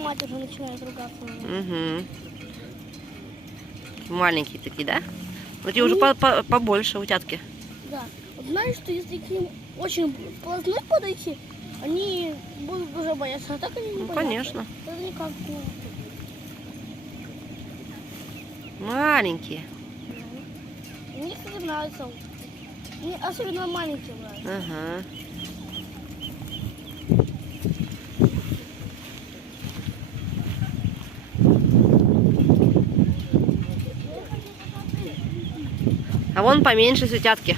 мать уже начинает ругаться. Угу. Маленькие такие, да? Вот эти уже побольше утятки. Да. Вот знаешь, что если к ним очень вплотную подойти, они будут уже бояться. А так они не боятся. Конечно. Это не как Маленькие. Мне, кстати, нравится. Мне особенно маленькие нравятся. Ага. А вон поменьше сетятки.